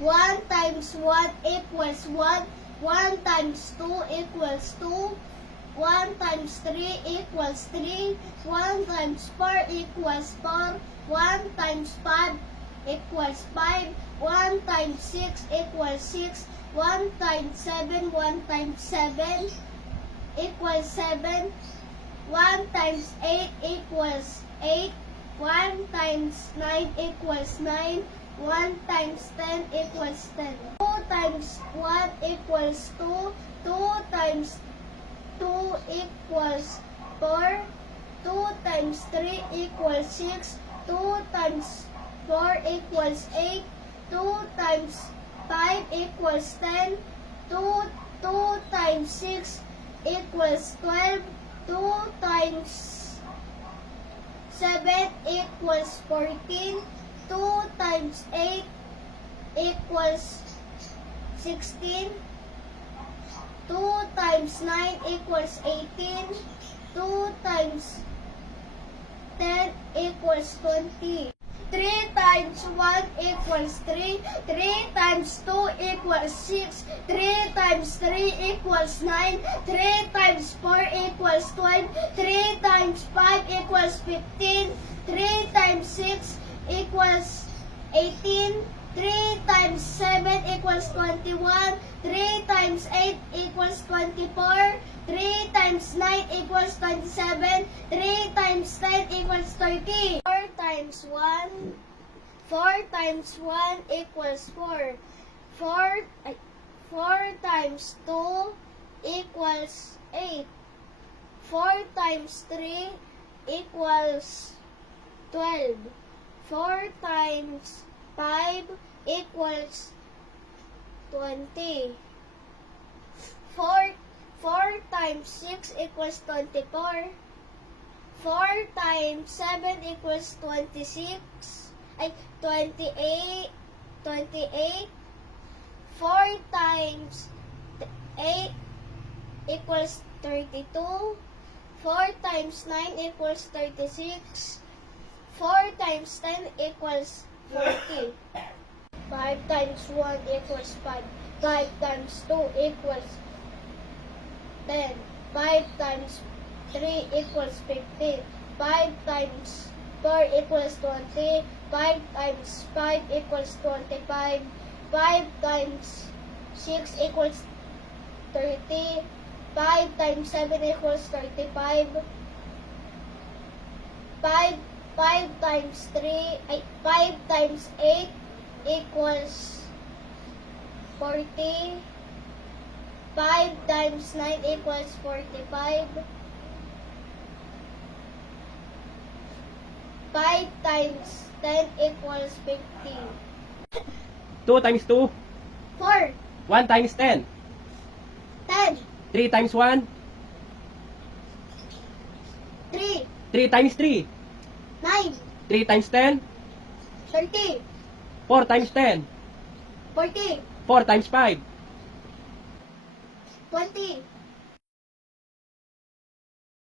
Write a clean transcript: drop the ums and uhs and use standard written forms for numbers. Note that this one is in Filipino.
1 times 1 equals 1. 1 times 2 equals 2. 1 times 3 equals 3. 1 times 4 equals 4. 1 times 5 equals 5. 1 times 6 equals 6. 1 times 7, 1 times 7 equals 7. 1 times 8 equals 8. 1 times 9 equals 9. 1 times 10 equals 10. 2 times 1 equals 2. 2 times 2 equals 4. 2 times 3 equals 6. 2 times 4 equals 8. 2 times 5 equals 10. 2 times 6 equals 12. 2 times 7 equals 14. 2 times 8 equals 16. 2 times 9 equals 18. 2 times 10 equals 20. 3 times 1 equals 3. 3 times 2 equals 6. 3 times 3 equals 9. 3 times 4 equals 12. 3 times 5 equals 15. 3 times 6 equals 18. 3 times 7 equals 21. 3 times 8 equals 24. 3 times 9 equals 27. 3 times 10 equals 30. 4 times 1. 4 times 1 equals 4. 4 times 2 equals 8. 4 times 3 equals 12. 4 times 5 equals 20. 4 times 6 equals 24. 4 times 7 equals 26. 28. 4 times 8 equals 32. 4 times 9 equals 36. 4 times 10 equals 40. 5 times 1 equals 5. 5 times 2 equals 10. 5 times 3 equals 15. 5 times 4 equals 20. 5 times 5 equals 25. 5 times 6 equals 30. 5 times 7 equals 35. 5 times 5 times 8 equals 40. 5 times 9 equals 45. 5 times 10 equals 50. 2 times 2. 4. 1 times 10. 10. 3 times 1. 3. 3 times 3. 9. 3 times 10. 30. 4 times 10. 40. 4 times 5. 20.